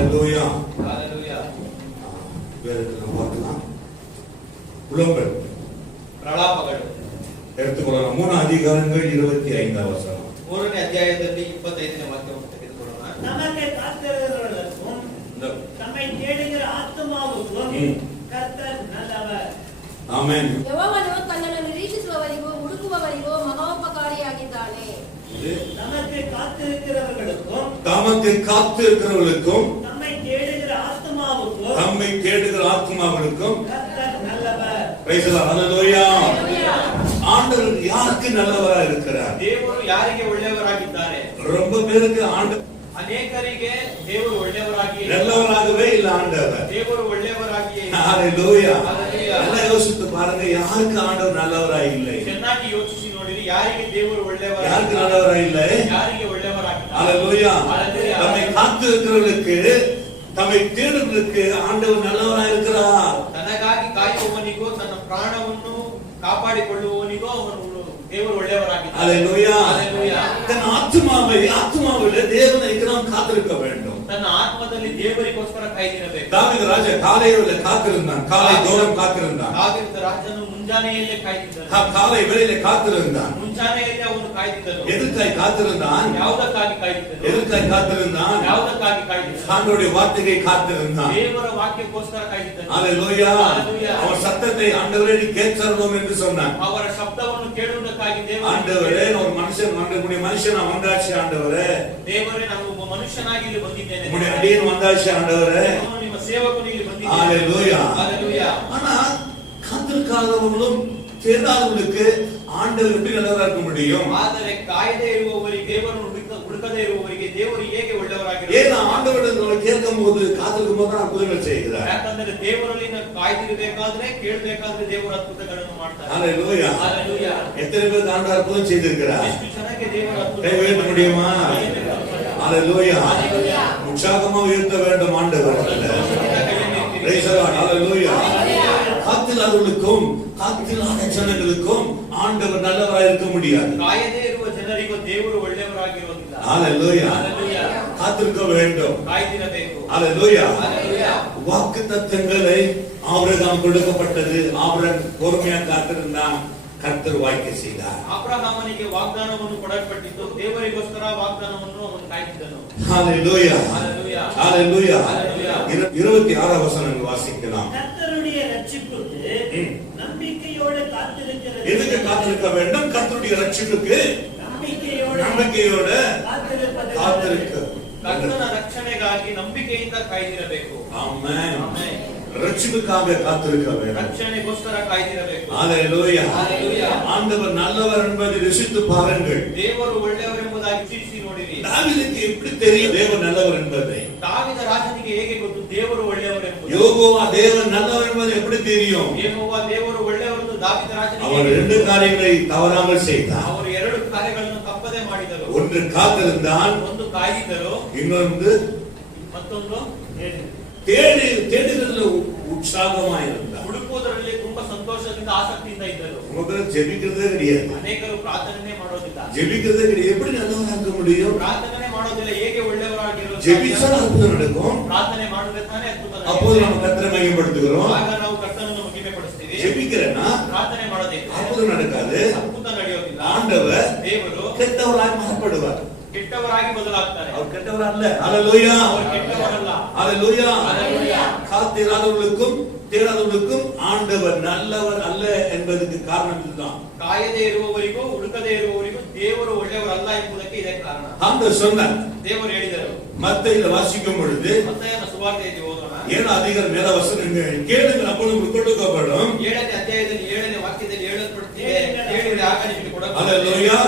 ஹalleluya ஹalleluya. வேதத்துல பார்க்கலாம். புலம்பல் பிரலாபங்கள் எடுத்துக்கொள்ளலாம். 3 அதிகாரங்கள் 25 வசனம். 3ನೇ ಅಧ್ಯಾಯದಲ್ಲಿ 25ನೇ ವಾಕ್ಯವನ್ನು ತೆಗೆದುಕೊಳ್ಳೋಣ. ನಮಗೆ ಕಾತಿರುವವರಿಗೂ ತಮ್ಮೈ ಕೇಳುಗಿற ಆತ್ಮವರಿಗೂ ಕರ್ತನು நல்லவர். ಆಮೆನ್. ಯೆಹೋವನು ತನ್ನನ್ನು ನಿರೀಕ್ಷಿಸುವವರಿಗೂ ಹುಡುಕುವವರಿಗೂ ಮಹೋಪಕಾರಿಯಾಗಿದ್ದಾನೆ. நமக்கு காத்திருக்கிறவர்களுக்கும் தம்மை தேடுகிற ஆத்மாவுக்கும் கர்த்தர் நல்லவர். Praise the Lord. ஹalleluya. ஆண்டவர் யாருக்கு நல்லவராக இருக்கிறார்? ದೇವರು ಯಾರಿಗೆ ಒಳ್ಳೆಯವರಾಗಿದ್ದಾರೆ? ரொம்ப பேருக்கு ஆண்டவர் ಅನೇಕರಿಗೆ ದೇವರು ಒಳ್ಳೆಯವರಾಗಿ நல்லவராகவே இல்ல ஆண்டவர். ದೇವರು ಒಳ್ಳೆಯವರಾಗಿಯೇ ஹalleluya. ஹalleluya. நல்லா யோசித்து பாருங்க, யாருக்கு ஆண்டவர் நல்லவராக இல்லை? ಚೆನ್ನಾಗಿ ಯೋಚಿಸಿ ನೋಡಿರಿ, ಯಾರಿಗೆ ದೇವರು ಒಳ್ಳೆಯವರಾಗಿ, யாருக்கு நல்லவராக இல்லை? ಯಾರಿಗೆ ಒಳ್ಳೆಯವರಾಗಿದ್ದಾರೆ? ஹalleluya. ஹalleluya. நம்மை காத்திருக்கிறவர்களுக்கு, தம்மை தேடுகிறவர்களுக்கு ஆண்டவர் நல்லவராக இருக்கிறார். ತನಗಾಗಿ ಕಾಯುವವನಿಗೂ ತನ್ನ ಪ್ರಾಣವನ್ನು ಕಾಪಾಡಿಕೊಳ್ಳುವವನಿಗೂ ಅವನು ದೇವರು ಒಳ್ಳೆಯವರಾಗಿದ್ದಾನೆ. ஹalleluya. ஹalleluya. தன் ஆத்மாவிலே தேவனுக்கு நாம் காத்திருக்க வேண்டும். ತನ್ನ ಆತ್ಮದಲ್ಲಿ ದೇವರಿಗೋಸ್ಕರ ಕಾಯ್ದಿರಬೇಕು. தாவீது ராஜா காலையில காத்திருந்தான், காலை தோறும் காத்திருந்தான். ದಾವೀದ ರಾಜನು ಮುಂಜಾನೆಯಲ್ಲೇ ಕಾಯ್ದಿದ್ದನು. காலை வேளையில காத்திருந்தான். ಮುಂಜಾನೆಯಲ್ಲೇ ಅವನು ಕಾಯ್ದಿದ್ದನು. எதற்காய் காத்திருந்தான்? ಯಾವುದಕ್ಕಾಗಿ ಕಾಯ್ದಿದ್ದನು? எதற்காய் காத்திருந்தான்? ಯಾವುದಕ್ಕಾಗಿ ಕಾಯ್ದಿದ್ದನು? ஆண்டவருடைய வார்த்தையை காத்திருந்தான். ದೇವರ ವಾಕ್ಯಕ್ಕೋಸ್ಕರ ಕಾಯ್ದಿದ್ದನು. ஹalleluya. ஹalleluya. அவர் சத்தத்தை ஆண்டவரே நீ கேட்கிறோம் என்று சொன்னான். ಅವರ ಶಬ್ದವನ್ನು ಕೇಳುವುದಕ್ಕಾಗಿ ದೇವರು, ஆண்டவரே ஒரு மனுஷனா வந்தாச்சு ஆண்டவரே, ದೇವರೇ ನಾನು ಒಬ್ಬ ಮನುಷ್ಯನಾಗಿ ಇಲ್ಲಿ ಬಂದಿದ್ದೇನೆ, உம்முடைய அடியேன் வந்தாச்சு ஆண்டவரே. ನಾನು ನಿಮ್ಮ ಸೇವಕನು ಇಲ್ಲಿ ಬಂದಿದ್ದೇನೆ. ஹalleluya. ஹalleluya. ஆனா காத்திருக்காதவர்களும் தேடாதவர்களுக்கு ஆண்டவர் எப்படி நல்லவராக இருக்க முடியும்? ಆದರೆ ಕಾಯದೆ ಇರುವವರಿಗೆ, ದೇವರನ್ನು ಹುಡುಕದೇ ಇರುವವರಿಗೆ ದೇವರು ಹೇಗೆ ಒಳ್ಳೆಯವರಾಗಿರುತ್ತಾರೆ? ஏன் ஆண்டவரிடம் நம்ம கேட்கும்போது காத்திருக்கும் போது அற்புதங்கள் செய்கிறார்? ಯಾಕಂದ್ರೆ ದೇವರಲ್ಲಿ ನಾವು ಕಾಯ್ದಿರಬೇಕಾದ್ರೆ, ಕೇಳಬೇಕಾದ್ರೆ ದೇವರು ಅದ್ಭುತಗಳನ್ನು ಮಾಡ್ತಾರೆ. ஹalleluya. ஹalleluya. எத்தனை பேர் ஆண்டவர் அற்புதம் செய்திருக்கிறார்? ಎಷ್ಟು ಜನಕ್ಕೆ ದೇವರು ಅದ್ಭುತ கை உயர்த்த முடியுமா? ஹalleluya. உற்சாகமா உயர்த்த வேண்டும் ஆண்டவரத்துல. Price the Lord. ஹalleluya. காத்திராதவர்களுக்கும் காத்திராத ஜனங்களுக்கும் ஆண்டவர் நல்லவராக இருக்க முடியாது. ಕಾಯದೇ ಇರುವ ಜನರಿಗೂ ದೇವರು ಒಳ್ಳೆಯವರಾಗಿರೋದಿಲ್ಲ. ஹalleluya. ஹalleluya. காத்திருக்க வேண்டும். ಕಾಯ್ದಿರಬೇಕು. ஹalleluya. ஹalleluya. வாக்குத்தத்தங்களை ஆபிரகாம் கொடுக்கப்பட்டது. ஆபிரகாம் பொறுமையா காத்திருந்தான், கர்த்தர் வாய்க்க செய்தார். ಅಬ್ರಹಾಮನಿಗೆ ವಾಗ್ದಾನವನ್ನು ಕೊಡಲ್ಪಟ್ಟಿದ್ದು, ದೇವರಿಗೋಸ್ಕರ ವಾಗ್ದಾನವನ್ನು ಅವನು ಕಾಯ್ದಿದ್ದನು. ஹalleluya. ஹalleluya. ஹalleluya. ஹalleluya. 26 வசனம் வாசிக்கலாம். கர்த்தருடைய ரட்சிப்புக்கு நம்பிக்கையோடு காத்திருக்கிறது. எதுக்கு காத்திருக்க வேண்டும்? கர்த்தருடைய ரட்சிப்புக்கு நம்பிக்கையோடு காத்திருக்க. ಕರ್ತನ ರಕ್ಷಣೆಗಾಗಿ ನಂಬಿಕೆಯಿಂದ ಕಾಯ್ದಿರಬೇಕು. ஆமென். ಆಮೆನ್. ரட்சிப்புக்காக காத்திருக்க வேண்டும். ರಕ್ಷಣೆಗೋಸ್ಕರ ಕಾಯ್ದಿರಬೇಕು. ஹalleluya. ஹalleluya. ஆண்டவர் நல்லவர் என்பதை ருசித்து பாருங்கள். ದೇವರು ಒಳ್ಳೆಯವರೆಂಬುದಾಗಿ ತಿಳಿಸಿ ನೋಡಿರಿ. தாவீதுக்கு எப்படி தெரியும் தேவன் நல்லவர் என்பதை? ದಾವೀದ ರಾಜನಿಗೆ ಹೇಗೆ ಗೊತ್ತು ದೇವರು ಒಳ್ಳೆಯವರೆಂಬುದು? யோகோவா தேவன் நல்லவர் என்பது எப்படி தெரியும்? ಯೆಹೋವ ದೇವರು ಒಳ್ಳೆಯವರೆಂದು ದಾವೀದ ರಾಜನಿಗೆ அவர் 2 காரியங்களை தவறாமல் செய்தார். ಅವರು 2 ಕಾರ್ಯಗಳನ್ನು ತಪ್ಪದೆ ಮಾಡಿದರು. ஒன்று காத்திருந்தான், ಒಂದು ಕಾಯ್ದಿದ್ದರು, இன்னொன்று ಮತ್ತೊಂದು தேடுகிறதுல உற்சாகமா இருந்தார். ಹುಡುಕುವುದರಲ್ಲಿ ತುಂಬಾ ಸಂತೋಷದಿಂದ, ಆಸಕ್ತಿಯಿಂದ ಇದ್ದರು. முதல்ல ஜெபிக்கிறதே கிடையாது. ಅನೇಕರು ಪ್ರಾರ್ಥನೆ ಮಾಡೋದಿಲ್ಲ. ஜெபிக்கிறதே கிடையாது. எப்படி நல்லவராக இருக்க முடியும்? ಪ್ರಾರ್ಥನೆ ಮಾಡೋದಿಲ್ಲ, ಹೇಗೆ ಒಳ್ಳೆಯವರಾಗಿರೋದು? ஜெபிச்சா அற்புதம் நடக்கும். ಪ್ರಾರ್ಥನೆ ಮಾಡಬೇಕಾದ್ರೆ ಅದ್ಭುತ அப்போது ನಡೆಯುತ್ತೆ. நம்ம கர்த்தரை மையப்படுத்துகிறோம். ಆಗ ನಾವು ಕರ್ತನನ್ನು ಮಹಿಮೆ ಪಡಿಸ್ತೀವಿ. ஜெபிக்கிறேன்னா ಪ್ರಾರ್ಥನೆ ಮಾಡೋದಿಲ್ಲ, அற்புதம் நடக்காது. ಅದ್ಭುತ ನಡೆಯೋದಿಲ್ಲ. ஆண்டவர் ದೇವರು கெட்டவராய் மாறப்படுவார். ಕೆಟ್ಟವರಾಗಿ ಬದಲಾಗ್ತಾರೆ. அவர் கெட்டவர் அல்ல. ஹalleluya. ಅವರು ಕೆಟ್ಟವರಲ್ಲ. ஹalleluya. ஹalleluya. காத்திராதவர்களுக்கும் தேடாதவர்களுக்கும் ஆண்டவர் நல்லவர் அல்ல என்பதற்கு காரணம் இதுதான். ಕಾಯದೇ ಇರುವವರಿಗೂ ಹುಡುಕದೇ ಇರುವವರಿಗೂ ದೇವರು ಒಳ್ಳೆಯವರಲ್ಲ ಎಂಬುದಕ್ಕೆ ಇದೇ ಕಾರಣ. ஆண்டவர் சொன்னார். ದೇವರು ಹೇಳಿದರು. மத்தேயுல வாசிக்கும் பொழுது ಮತ್ತಾಯನ ಸುವಾರ್ತೆಯಲ್ಲಿ ಓದೋಣ. 7 அதிகாரம் மேல வசனங்கள் கேளுங்கள் அப்பொழுது உங்களுக்கு கொடுக்கப்படும். 7ನೇ ಅಧ್ಯಾಯದಲ್ಲಿ 7ನೇ ವಾಕ್ಯದಲ್ಲಿ ಹೇಳಲ್ಪಡುತ್ತಿದೆ, ಕೇಳಿರಿ ಆಗ ನಿಮಗೆ ಕೊಡಲ್ಪಡುತ್ತದೆ. ஹalleluya.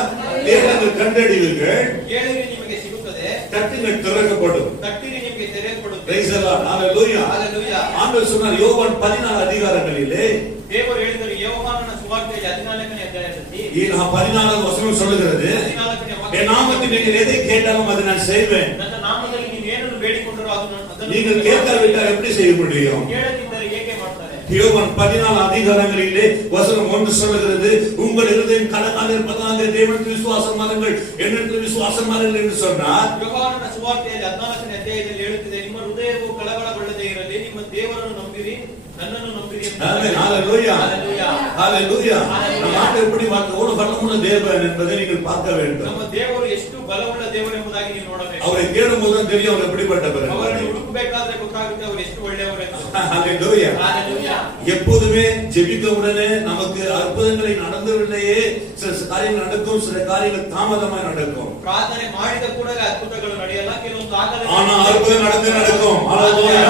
தேடுங்கள் கண்டடைவீர்கள், ಕೇಳಿರಿ ನಿಮಗೆ ಸಿಗುತ್ತದೆ, தட்டுங்கள் திறக்கப்படும். ತಟ್ಟಿರಿ ನಿಮಗೆ ತೆರೆಯಲ್ಪಡುತ್ತದೆ. Price the Lord. ஹalleluya. ஹalleluya. ஆண்டவர் சொன்னார் யோவான் 14 அதிகாரங்களிலே, ದೇವರು ಹೇಳಿದರು ಯೋಹಾನನ ಸುವಾರ್ತೆ 14ನೇ ಅಧ್ಯಾಯದಲ್ಲಿ 14 ವಚನ சொல்லுகிறது, 14ನೇ ವಾಕ್ಯ, என் நாமத்தில் நீங்கள் எதை கேட்டாலும் அதை நான் செய்வேன். ನನ್ನ ನಾಮದಲ್ಲಿ ನೀವು ಏನನ್ನು ಬೇಡಿಕೊಂಡರೋ ಅದನ್ನು நீங்கள் கேட்காவிட்டால் எப்படி செய்ய முடியும்? ಕೇಳದಿದ್ದರೆ ಹೇಗೆ ಮಾಡ್ತಾರೆ? யோவான் 14 அதிகாரங்களிலே வசனம் 1 சொல்லுகிறது, உங்கள் இருதயம் கலங்காத இருப்பதாக தேவனுக்கு விசுவாசம் மாறுங்கள், என்னிடத்தில் விசுவாசம் மாறுங்கள் என்று சொன்னார். ಯೋಹಾನನ ಸುವಾರ್ತೆಯಲ್ಲಿ 14ನೇ ಅಧ್ಯಾಯದಲ್ಲಿ ಹೇಳುತ್ತಿದೆ, ನಿಮ್ಮ ಹೃದಯವು ಕಳವಳಗೊಳ್ಳದೆ ಇರಲಿ, ನಿಮ್ಮ ದೇವರನ್ನು ನಂಬಿರಿ, ನನ್ನನ್ನು ನಂಬಿರಿ ಎಂದು. ஆமென். ஹalleluya. ஹalleluya. ஹalleluya. நம்ம ஆண்டவர் எப்படி எவ்வளவு பலமுள்ள தேவன் என்பதை நீங்கள் பார்க்க வேண்டும். ನಮ್ಮ ದೇವರು ಎಷ್ಟು ಬಲವುಳ್ಳ ದೇವರೆಂಬುದಾಗಿ ನೀವು ನೋಡಬೇಕು. அவரை தேடும்போது தான் தெரியும் அவர் எப்படிப்பட்டவர். ಅವರನ್ನು ಹುಡುಕಬೇಕಾದ್ರೆ ಗೊತ್ತಾಗುತ್ತೆ ಅವರು ಎಷ್ಟು ಒಳ್ಳೆಯವರೆಂದು. ஹalleluya. ஹalleluya. எப்போதுமே ஜெபிக்க உடனே நமக்கு அற்புதங்களை நடந்தவில்லையே, சில காரியங்கள் நடக்கும், சில காரியங்கள் தாமதமாய் நடக்கும். ಪ್ರಾರ್ಥನೆ ಮಾಡಿದ ಕೂಡಲೇ ಅದ್ಭುತಗಳು ನಡೆಯಲ್ಲ, ಕೆಲವೊಂದು ಆಗಲ್ಲ. ஆனா அற்புதம் நடந்து நடக்கும். ஹalleluya.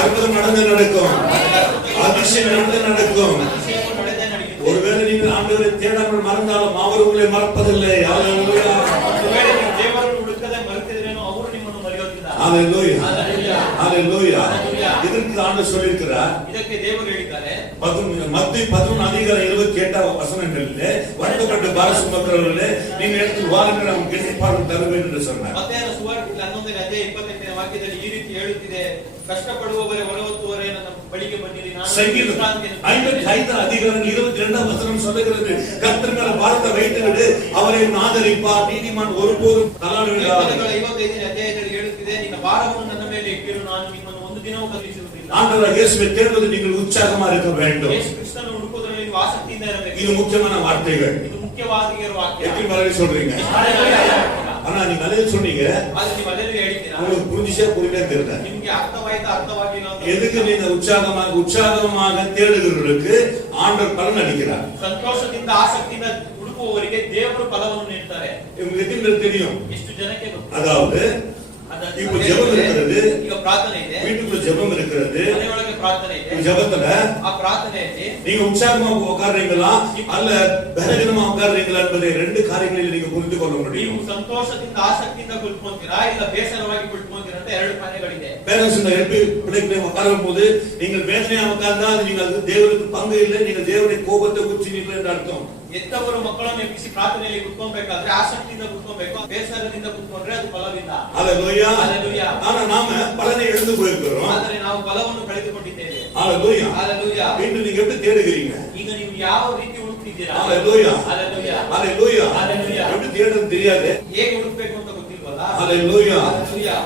அற்புதம் நடந்து நடக்கும். அதிசயம் நடந்து நடக்கும். அதிசಯಗಳು ನಡೆದೇ ನಡೆಯುತ್ತೆ. ஒருவேளை நீங்கள் ஆண்டவரை தேடாமல் மறந்தாலும் அவர் உங்களை மறப்பதில்லை. ஹalleluya. ಒಂದು ವೇಳೆ ನೀವು ದೇವರನ್ನು ಹುಡುಕದೆ ಮರೆತಿದ್ರೇನೋ ಅವರು ನಿಮ್ಮನ್ನು ಮರೆಯೋದಿಲ್ಲ. ஹalleluya. ஹalleluya. ஹalleluya. ஹalleluya. இதற்கு ஆண்டவர் சொல்லியிருக்கிறார். ಇದಕ್ಕೆ ದೇವರು ಹೇಳಿದ್ದಾರೆ, மத்திய 11 அதிகாரம் 28 வசனங்களிலே, வருத்தப்பட்டு பார சுமக்கிறவர்களே நீங்கள் எடுத்து வாருங்கள், அவன் கிடைப்பார்கள் தருவேன் என்று சொன்னார். ಮತ್ತಾಯನ ಸುವಾರ್ತೆ 11ನೇ ಅಧ್ಯಾಯ 28ನೇ ವಾಕ್ಯದಲ್ಲಿ ಈ ರೀತಿ ಹೇಳುತ್ತಿದೆ, ಕಷ್ಟಪಡುವವರೇ ಹೊರವತ್ತುವರೇ ನನ್ನ ಬಳಿಗೆ ಬನ್ನಿರಿ, ನಾನು சங்கீதம் ವಿಶ್ರಾಂತಿಯನ್ನು 55 அதிகாரம் 22 வசனம் சொல்லுகிறது, கர்த்தர் மேல் பாரத்தை வைத்துவிடு, அவரை ஆதரிப்பார், நீதிமான் ஒருபோதும் தள்ளாடுவதில்லை. 55ನೇ ಅಧ್ಯಾಯದಲ್ಲಿ ಹೇಳುತ್ತಿದೆ, ನಿನ್ನ ಭಾರವನ್ನು ನನ್ನ ಮೇಲೆ ಇಟ್ಟಿರು, ನಾನು ನಿಮ್ಮನ್ನು ಒಂದು ದಿನವೂ ಕಲಿಸುವುದಿಲ್ಲ. ஆண்டவராகிய இயேசுவை தேடுவது நீங்கள் உற்சாகமா இருக்க வேண்டும். ಯೇಸು ಕ್ರಿಸ್ತನನ್ನು ಹುಡುಕುವುದರಲ್ಲಿ ನೀವು ಆಸಕ್ತಿಯಿಂದ ಇರಬೇಕು. இது முக்கியமான வார்த்தைகள். ಇದು ಮುಖ್ಯವಾಗಿರುವ ವಾಕ್ಯ. எத்தனை முறை சொல்றீங்க? ஆனா நீங்க அதே சொன்னீங்க, ಆದ್ರೆ ನೀವು ಅದೆಲ್ಲ ಹೇಳಿದ್ದೀರಾ, உங்களுக்கு புரிஞ்சிச்சா புரியல தெரியல. ನಿಮ್ಗೆ ಅರ್ಥವಾಯ್ತಾ ಅರ್ಥವಾಗಿಲ್ಲ ಅಂತ. எதுக்கு நீங்க உற்சாகமாக தேடுகிறவர்களுக்கு ஆண்டவர் பலன் அளிக்கிறார். ಸಂತೋಷದಿಂದ ಆಸಕ್ತಿಯಿಂದ ಹುಡುಕುವವರಿಗೆ ದೇವರು ಫಲವನ್ನು ನೀಡ್ತಾರೆ. உங்களுக்கு எத்தனை தெரியும்? ಎಷ್ಟು ಜನಕ್ಕೆ ಗೊತ್ತು? அதாவது இப்ப ஜெபம் இருக்கிறது, ಈಗ ಪ್ರಾರ್ಥನೆ ಇದೆ, வீட்டுக்குள்ள ஜெபம் இருக்கிறது. ಮನೆಯೊಳಗೆ ಪ್ರಾರ್ಥನೆ ಇದೆ. ஜெபத்துல ಆ ಪ್ರಾರ್ಥನೆಯಲ್ಲಿ நீங்க உற்சாகமா உட்கார்றீங்களா அல்ல பலவீனமா உட்கார்றீங்களா என்பதை ரெண்டு காரியங்களில் நீங்க புரிந்து கொள்ள முடியும். ನೀವು ಸಂತೋಷದಿಂದ ಆಸಕ್ತಿಯಿಂದ ಕುಳಿತುಕೊಂತೀರಾ ಇಲ್ಲ ಬೇಸರವಾಗಿ ಕುಳಿತುಕೊಂತೀರಾ ಅಂತ ಎರಡು ಕಾರ್ಯಗಳಿದೆ. பேரண்ட்ஸ் இந்த எப்படி பிள்ளைகளை உட்காரும் போது நீங்கள் வேதனையா உட்கார்ந்தா நீங்கள் அது தேவனுக்கு பங்கு இல்லை, நீங்கள் தேவனுடைய கோபத்தை குச்சினீர்கள் என்று அர்த்தம். ಎತ್ತವರು ಮಕ್ಕಳನ್ನು ಎಬ್ಬಿಸಿ ಪ್ರಾರ್ಥನೆಯಲ್ಲಿ ಕುತ್ಕೊಳ್ಬೇಕಾದ್ರೆ ಆಸಕ್ತಿಯಿಂದ ಕುತ್ಕೊಳ್ಬೇಕು, ಬೇಸರದಿಂದ ಕುತ್ಕೊಂಡ್ರೆ ಅದು ಫಲವಿಲ್ಲ. ஹalleluya. ஹalleluya. ஆனா நாம பலனை இழந்து போயிருக்கிறோம். ಆದರೆ ನಾವು ಫಲವನ್ನು ಕಳೆದುಕೊಂಡಿದ್ದೇವೆ. ஹalleluya. ஹalleluya. மீண்டும் நீங்க எப்படி தேடுகிறீங்க? ಈಗ ನೀವು ಯಾವ ರೀತಿ ಹುಡುಕ್ತಿದ್ದೀರಾ? ஹalleluya. ஹalleluya. ஹalleluya. ஹalleluya. எப்படி தேடுறது தெரியாது. ಹೇಗೆ ಹುಡುಕ್ಬೇಕು ಅಂತ ಗೊತ್ತಿಲ್ವಲ್ಲ? ஹalleluya. ஹalleluya.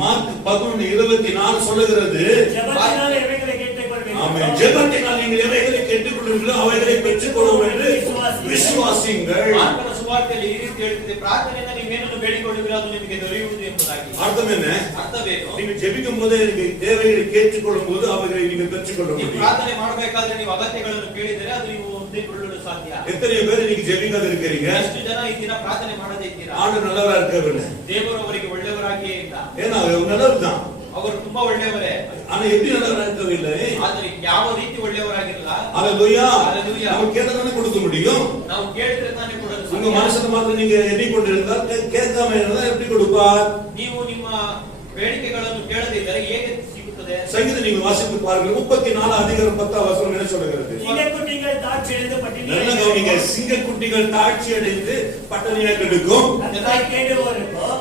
மார்க் 11:24 சொல்லுகிறது, ಜಗತ್ತಿನಲ್ಲಿ ಎವೆகளை ಕೇಳಿಕೊಳ್ಳಬೇಕು. ஆமென், ஜெபத்தினால் நீங்கள் எவைகளை கேட்டுக்கொள்கிறீர்களோ அவைகளை பெற்றுக்கொள்வோம் என்று விசுவாசியுங்கள். ಮಾರ್ಕನ ಸುವಾರ್ತೆಯಲ್ಲಿ ಈ ರೀತಿ ಹೇಳುತ್ತಿದೆ, ಪ್ರಾರ್ಥನೆಯಿಂದ ನೀವೇನನ್ನು ಬೇಡಿಕೊಳ್ಳುವಿರೋ ಅದು ನಿಮಗೆ ದೊರೆಯುವುದು ಎಂಬುದಾಗಿ. அர்த்தம் என்ன? ಅರ್ಥವೇನು? நீங்க ஜெபிக்கும் போது தேவைகளை கேட்டுக்கொள்ளும் போது அவைகளை நீங்க பெற்றுக்கொள்ள ನೀವು முடியும். ಪ್ರಾರ್ಥನೆ ಮಾಡಬೇಕಾದ್ರೆ ನೀವು ಅಗತ್ಯಗಳನ್ನು ಕೇಳಿದರೆ ಅದು ನೀವು ಹೊಂದಿಕೊಳ್ಳಲು ಸಾಧ್ಯ. எத்தனை பேர் நீங்க ஜெபிக்காத இருக்கிறீங்க? ಎಷ್ಟು ಜನ ಈ ದಿನ ಪ್ರಾರ್ಥನೆ ಮಾಡದೇ ಇದ್ದೀರಾ? ஆண்டு நல்லவரா இருக்கவில்லை. ದೇವರು ಅವರಿಗೆ ಒಳ್ಳೆಯವರಾಗಿಯೇ ಇಲ್ಲ. ஏன்னா அவர் நல்லவர் தான். ಅವರು ತುಂಬಾ ಒಳ್ಳೆಯವರೇ. ஆனா எப்படி நல்லவரா இருக்கவில்லை? ಆದರೆ ಯಾವ ರೀತಿ ಒಳ್ಳೆಯವರಾಗಿರಲ್ಲ. ஹalleluya. ஹalleluya. நம்ம கேட்டதானே கொடுக்க முடியும். ನಾವು ಕೇಳಿದ್ರೆ ತಾನೇ ಕೊಡಲು உங்க ಸಾಧ್ಯ. மனசுல மாத்திரம் நீங்க எண்ணிக்கொண்டிருந்தால் கேட்காம இருந்தா எப்படி கொடுப்பார்? ನೀವು ನಿಮ್ಮ ಬೇಡಿಕೆಗಳನ್ನು ಕೇಳದೇ ಇದ್ದರೆ ಹೇಗೆ ಸಿಗುತ್ತದೆ? சங்கீதம் நீங்க வாசித்து பாருங்கள், 34 அதிகாரம் 10 வசனம் என்ன சொல்லுகிறது? சிங்கக்குட்டிகள் தாட்சி எழுந்து நல்ல கவனிங்க, சிங்கக்குட்டிகள் தாழ்ச்சி அடைந்து பட்டணியாக கெடுக்கும்,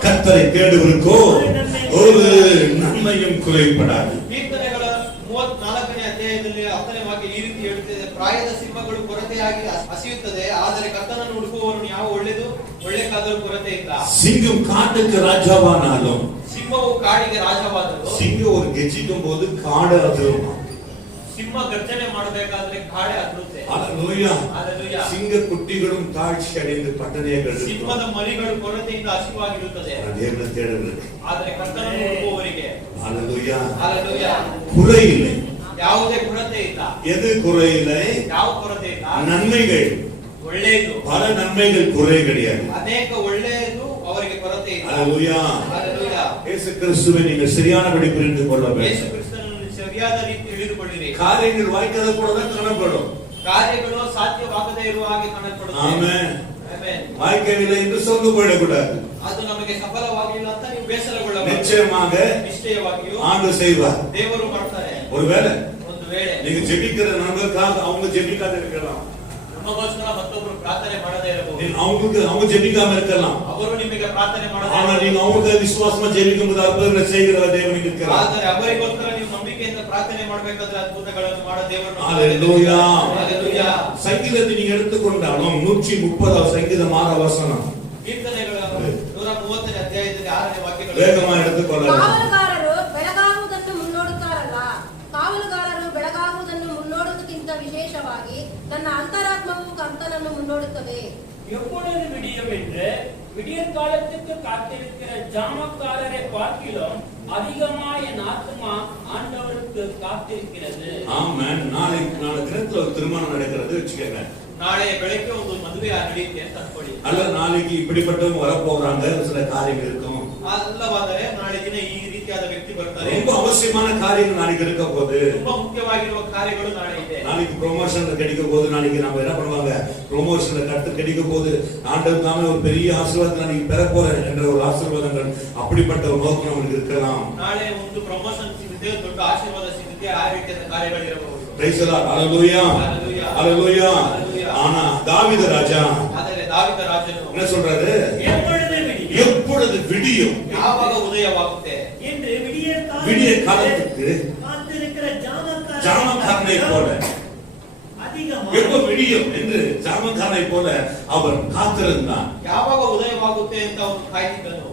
கர்த்தரை தேடுவதற்கோ ஒரு நன்மையும் குறைபடாது. ಕೀರ್ತನೆಗಳ 34ನೇ ಅಧ್ಯಾಯದಲ್ಲಿ 10ನೇ ವಾಕ್ಯ ಈ ರೀತಿ ಹೇಳುತ್ತದೆ, ಪ್ರಾಯದ ಸಿಂಹಗಳು ಕೊರತೆಯಾಗಿ ಹಸಿಯುತ್ತದೆ, ಆದರೆ ಕರ್ತನನ್ನು ಹುಡುಕುವವರನ್ನು ಯಾವ ಒಳ್ಳೆಕಾದರೂ ಕೊರತೆ ಇಲ್ಲ. சிங்கம் காட்டுக்கு ராஜாவானாலும், ಸಿಂಹವು ಕಾಡಿಗೆ ರಾಜವಾದರೂ, சிங்கம் ஒரு கெச்சிக்கும் போது காடு அதிரும். ಸಿಂಹ ಗರ್ಜನೆ ಮಾಡಬೇಕಾದ್ರೆ ಕಾಡೆ ಅದರುತ್ತೆ. ஹalleluya. ஹalleluya. சிங்க குட்டிகளும் தாழ்ச்சி அடைந்து பட்டணியாக கெடுக்கும். ಸಿಂಹದ ಮರಿಗಳು ಕೊರತೆಯಿಂದ ಹಸಿವಾಗಿರುತ್ತದೆ, தேவனை தேடுகிறது. ಆದರೆ ಕರ್ತನನ್ನು ಹುಡುಕುವವರಿಗೆ ஹalleluya. ஹalleluya. குறை இல்லை. ಯಾವುದೇ ಕೊರತೆ ಇಲ್ಲ. எது குறை இல்லை? ಯಾವ ಕೊರತೆ ಇಲ್ಲ. நன்மைகள், ಒಳ್ಳೆಯದು, பல நன்மைகள் குறை கிடையாது. ಅನೇಕ ಒಳ್ಳೆಯದು ಅವರಿಗೆ ಕೊರತೆ ಇಲ್ಲ. ஹalleluya. ஹalleluya. இயேசு கிறிஸ்துவை நீங்கள் சரியானபடி புரிந்து கொள்ள ಯೇಸು வேண்டும். ಕ್ರಿಸ್ತನನ್ನು ಸರಿಯಾದ ರೀತಿ ತಿಳಿದುಕೊಳ್ಳಿರಿ. காரியங்கள் வாய்க்காத கூட தான் காணப்படும். ಕಾರ್ಯಗಳು ಸಾಧ್ಯವಾಗದೇ ಇರುವ ಹಾಗೆ ಕಾಣಲ್ಪಡುತ್ತದೆ. ஆமென். ಆಮೆನ್. வாய்க்கவில்லை என்று சொந்து போயிடக்கூடாது. ಅದು ನಮಗೆ ಸಫಲವಾಗಿಲ್ಲ ಅಂತ ನೀವು ಬೇಸರಗೊಳ್ಳಬಾರದು. நிச்சயமாக ನಿಶ್ಚಯವಾಗಿಯೂ ஆண்டு செய்வார். ದೇವರು ಮಾಡ್ತಾರೆ. ஒருவேளை ಒಂದು ವೇಳೆ நீங்க ஜெபிக்கிற நண்பருக்காக அவங்க ஜெபிக்காத இருக்கலாம், ನಮಗೋಸ್ಕರ ಮತ್ತೊಬ್ಬರು ಪ್ರಾರ್ಥನೆ ಮಾಡದೇ ಇರಬಹುದು, அவங்க ஜெபிக்காம இருக்கலாம். ಅವರು ನಿಮಗೆ ಪ್ರಾರ್ಥನೆ ಮಾಡದೇ ஆனா ಇರಬಹುದು. நீங்க அவங்களுக்கு விசுவாசமா ஜெபிக்கும் போது அற்புதங்களை செய்கிற தேவன் இருக்கிறார். ಆದರೆ ಅವರಿಗೋಸ್ಕರ ನೀವು ನಂಬಿಕೆಯಿಂದ ಭಕ್ತಿಯಿಂದ ಪ್ರಾರ್ಥನೆ ಮಾಡಬೇಕಾದ್ರೆ ಅದ್ಭುತಗಳನ್ನು ಮಾಡೋ ದೇವರನ್ನು ஹalleluya. ஹalleluya. சங்கீதத்தை நீங்க எடுத்துக்கொண்டாலும் 130 சங்கீதம் 6 வசனம் ಕೀರ್ತನೆಗಳ 130ನೇ ಅಧ್ಯಾಯದಲ್ಲಿ 6ನೇ ವಾಕ್ಯಗಳು வேகமா எடுத்துக்கொள்ளலாம். ಕಾವಲುಗಾರರು ಬೆಳಗಾಗುವುದನ್ನು ಮುನ್ನೋಡುತ್ತಾರಲ್ಲ, ಕಾವಲುಗಾರರು ಬೆಳಗಾಗುವುದನ್ನು ಮುನ್ನೋಡುವುದಕ್ಕಿಂತ ವಿಶೇಷವಾಗಿ ನನ್ನ ಅಂತರಾತ್ಮವು ಕರ್ತನನ್ನು ಮುನ್ನೋಡುತ್ತದೆ. எப்பொழுது விடியும் என்று விடியற் காலத்துக்கு காத்திருக்கிற ஜாமக்காரரை பார்க்கிலும் அதிகமா என் ஆத்மா ஆண்டவருக்கு காத்திருக்கிறது. ஆமென். நாளை தினத்துல ஒரு திருமணம் நடக்கிறது வச்சுக்கோங்க. ನಾಳೆ ಬೆಳಗ್ಗೆ ಒಂದು ಮದುವೆ ನಡೆಯುತ್ತೆ ಅಂತ ಅನ್ಕೊಳ್ಳಿ. அல்ல நாளைக்கு இப்படிப்பட்டவங்க வரப்போறாங்க, சில காரியங்கள் இருக்கும். ಅಲ್ಲವಾದರೆ ನಾಳೆ ದಿನ ಈ ರೀತಿಯಾದ ವ್ಯಕ್ತಿ ಬರ್ತಾರೆ. ரொம்ப அவசியமான காரியங்கள் நாளைக்கு இருக்க போகுது. ತುಂಬಾ ಮುಖ್ಯವಾಗಿರುವ ಕಾರ್ಯಗಳು ನಾಳೆ ಇದೆ. நாளைக்கு ப்ரமோஷன் கிடைக்க போகுது. நாளைக்கு நம்ம என்ன பண்ணுவாங்க, ப்ரமோஷன் கட்டு கிடைக்க போகுது. ஆண்டவர் நாமே ஒரு பெரிய ஆசீர்வாதத்தை நாளைக்கு பெற போறேன் என்ற ஒரு ஆசீர்வாதங்கள் அப்படிப்பட்ட ஒரு நோக்கம் நமக்கு இருக்கலாம். ನಾಳೆ ಒಂದು ಪ್ರಮೋಷನ್ ಸಿಗುತ್ತೆ, ದೊಡ್ಡ ಆಶೀರ್ವಾದ ಸಿಗುತ್ತೆ, ಆ ರೀತಿಯಾದ ಕಾರ್ಯಗಳು ಇರಬಹುದು. Praise the Lord. Hallelujah. Hallelujah. ஆனா தாவீது ராஜா ಆದರೆ ದಾವೀದ ರಾಜನು என்ன சொல்றாரு? எப்பொழுது விடியும், ಯಾವಾಗ ಉದಯವಾಗುತ್ತೆ என்று விடிய காலத்துக்கு காத்திருக்கிற ஜாமக்காரனை போல, அதிகமா எப்ப விடியும் என்று ஜாமக்காரனை போல அவன் காத்திருந்தான். ಯಾವಾಗ ಉದಯವಾಗುತ್ತೆ ಅಂತ ಅವನು ಕಾಯ್ತಿದ್ದನು.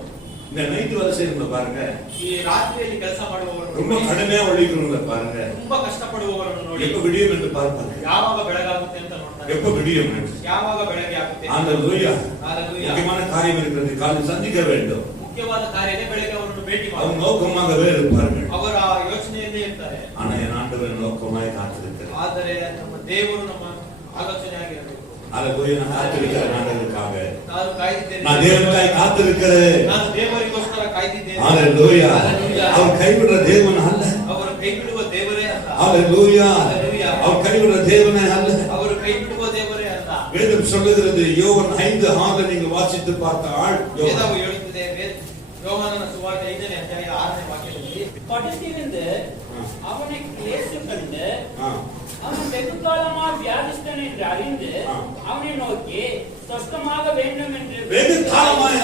இந்த நைட் வேலை செய்யறவங்க பாருங்க, ಈ ರಾತ್ರಿಯಲ್ಲಿ ಕೆಲಸ ಮಾಡುವವರನ್ನು ரொம்ப ನೋಡಿ, கடுமையா உழைக்கிறவங்க பாருங்க, ತುಂಬಾ ಕಷ್ಟಪಡುವವರನ್ನು ನೋಡಿ எப்ப விடியும் என்று பார்ப்பாங்க. ಯಾವಾಗ ಬೆಳಗಾಗುತ್ತೆ ಅಂತ ನೋಡ್ತಾರೆ. எப்ப விடியும் என்று. ಯಾವಾಗ ಬೆಳಗ್ಗೆ ಆಗುತ್ತೆ. ஹalleluya. ஹalleluya. முக்கியமான காரியம் இருக்கிறது, காலை சந்திக்க வேண்டும். ಮುಖ್ಯವಾದ ಕಾರ್ಯವೇ ಬೆಳಗ್ಗೆ ಅವರನ್ನು ಭೇಟಿ அவங்க ಮಾಡಿ நோக்கமாகவே இருப்பார்கள். ಅವರ ಯೋಚನೆಯಲ್ಲೇ ಇರ್ತಾರೆ. ஆனா என் ஆண்டவர் நோக்கமாய் காத்திருக்கிறார். ಆದರೆ ನಮ್ಮ ದೇವರು ನಮ್ಮ ಆಲೋಚನೆಯಾಗಿರಬೇಕು. ஹalleluya. நான் காத்திருக்கிறேன் ஆண்டவருக்காக. ನಾನು ಕಾಯ್ದಿದ್ದೇನೆ. நான் தேவனுக்காய் காத்திருக்கிறேன். ನಾನು ದೇವರಿಗೋಸ್ಕರ ಕಾಯ್ದಿದ್ದೇನೆ. ஹalleluya. Hallelujah. அவர் கைவிடுற தேவன் அல்ல. ಅವರು ಕೈ ಬಿಡುವ ದೇವರೇ ಅಲ್ಲ. ஹalleluya. Hallelujah. அவர் கைவிடுற தேவனே அல்ல. ಅವರು ಕೈ ಬಿಡುವ ದೇವರೇ ಅಲ್ಲ. வேதம் சொல்லுகிறது, யோவான் 5:6 நீங்க வாசித்து பார்த்தால், ವೇದವು ಹೇಳುತ್ತದೆ, ಯೋಹಾನನ ಸುವಾರ್ತೆ 5ನೇ ಅಧ್ಯಾಯ 6ನೇ ವಾಕ್ಯದಲ್ಲಿ படுத்திருந்து அவனை கிளேசு கண்டு ஆ, அவன் வெகு காலமா வியாதிஸ்தன் என்று அறிந்து அவனை நோக்கி சொஸ்தமாக வேண்டும் என்று வெகு காலமாய்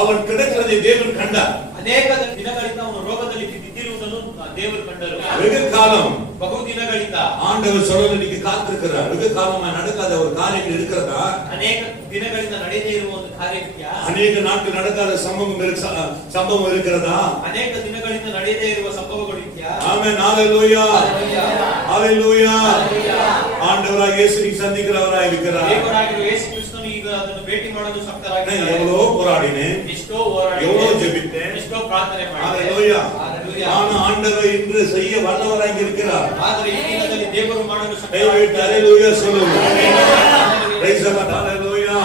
அவன் கிடக்கிறதை தேவன் கண்டார். ಅನೇಕ ದಿನಗಳಿಂದ ಅವನು ರೋಗದಲ್ಲಿ ಬಿದ್ದಿರುವುದನ್ನು ದೇವರು ಕಂಡರು. வெகு காலம் ಬಹು ದಿನಗಳಿಂದ ஆண்டவர் சொல்ல நீங்க காத்திருக்கிறார். வெகு காலமாய் நடக்காத ஒரு காரியங்கள் இருக்கிறதா? ಅನೇಕ ದಿನಗಳಿಂದ ನಡೆಯದೇ ಇರುವ ಒಂದು ಕಾರ್ಯಕ್ಕಿಯ அநேக நாட்கள் நடக்காத சம்பவம் இருக்கிறதா? ಅನೇಕ ದಿನಗಳಿಂದ ನಡೆಯದೇ ಇರುವ ಸಂಭವಗಳು ಇದೆಯಾ? ஆமென். ஹalleluya. ஹalleluya. ஹalleluya. ஆண்டவராகிய இயேசு நீ சந்திக்கிறவராய் இருக்கிறார். ದೇವರಾಗಿರುವ ಯೇಸು ಕ್ರಿಸ್ತನು ಈಗ ಅದನ್ನು ಭೇಟಿ ಮಾಡಲು ಶಕ್ತರಾಗಿದ್ದಾರೆ. எவ்வளவு போராடினேன், ಎಷ್ಟೋ ಹೋರಾಡಿದ್ದೇನೆ, எவ்வளவு ஜெபித்தேன், ಎಷ್ಟೋ ಪ್ರಾರ್ಥನೆ ಮಾಡಿದ್ದೇನೆ. ஹalleluya. ஹalleluya. ஆனா ஆண்டவர் இன்று செய்ய வல்லவராய் இருக்கிறார். ಆದರೆ ಈ ದಿನದಲ್ಲಿ ದೇವರು ಮಾಡಲು ದಯವಿಟ್ಟು ஹalleluya சொல்லுங்க. praise the Lord. ஹalleluya.